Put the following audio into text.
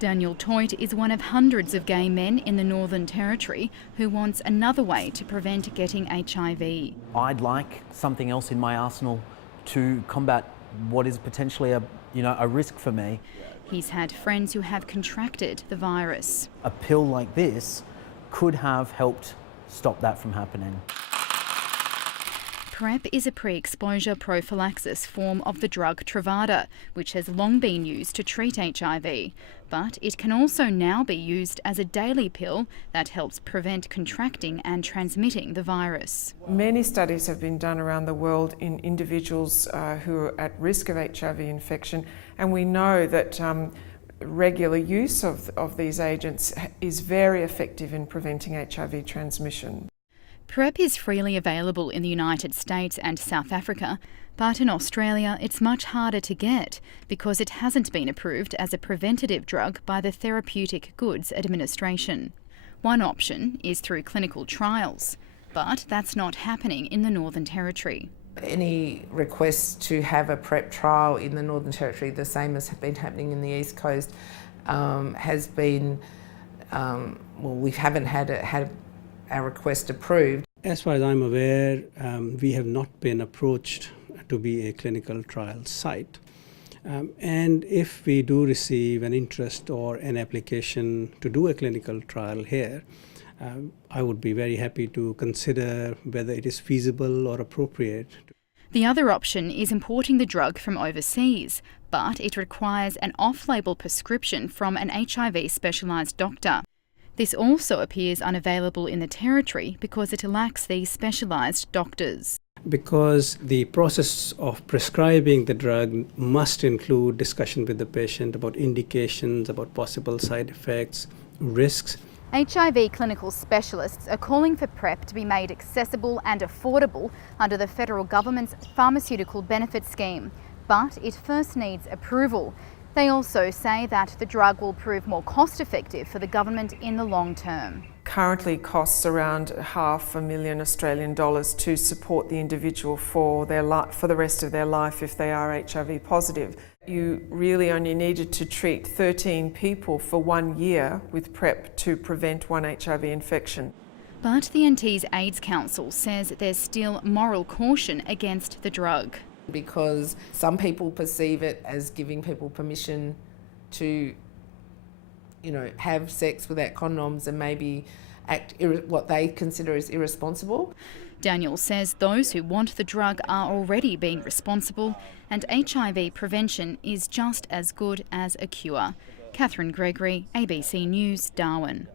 Daniel Toit is one of hundreds of gay men in the Northern Territory who wants another way to prevent getting HIV. I'd like something else in my arsenal to combat what is potentially a risk for me. He's had friends who have contracted the virus. A pill like this could have helped stop that from happening. PrEP is a pre-exposure prophylaxis form of the drug Truvada, which has long been used to treat HIV. But it can also now be used as a daily pill that helps prevent contracting and transmitting the virus. Many studies have been done around the world in individuals who are at risk of HIV infection, and we know that regular use of these agents is very effective in preventing HIV transmission. PrEP is freely available in the United States and South Africa, but in Australia it's much harder to get because it hasn't been approved as a preventative drug by the Therapeutic Goods Administration. One option is through clinical trials, but that's not happening in the Northern Territory. Any request to have a PrEP trial in the Northern Territory, the same as have been happening in the East Coast, has been, we haven't had our request approved. As far as I'm aware, we have not been approached to be a clinical trial site. And if we do receive an interest or an application to do a clinical trial here, I would be very happy to consider whether it is feasible or appropriate. The other option is importing the drug from overseas, but it requires an off-label prescription from an HIV specialised doctor. This also appears unavailable in the Territory because it lacks these specialised doctors. Because the process of prescribing the drug must include discussion with the patient about indications, about possible side effects, risks. HIV clinical specialists are calling for PrEP to be made accessible and affordable under the federal government's pharmaceutical benefit scheme. But it first needs approval. They also say that the drug will prove more cost-effective for the government in the long term. Currently costs around $500,000 Australian to support the individual for the rest of their life if they are HIV positive. You really only needed to treat 13 people for 1 year with PrEP to prevent one HIV infection. But the NT's AIDS Council says there's still moral caution against the drug. Because some people perceive it as giving people permission to, have sex without condoms and maybe act what they consider as irresponsible. Daniel says those who want the drug are already being responsible, and HIV prevention is just as good as a cure. Catherine Gregory, ABC News, Darwin.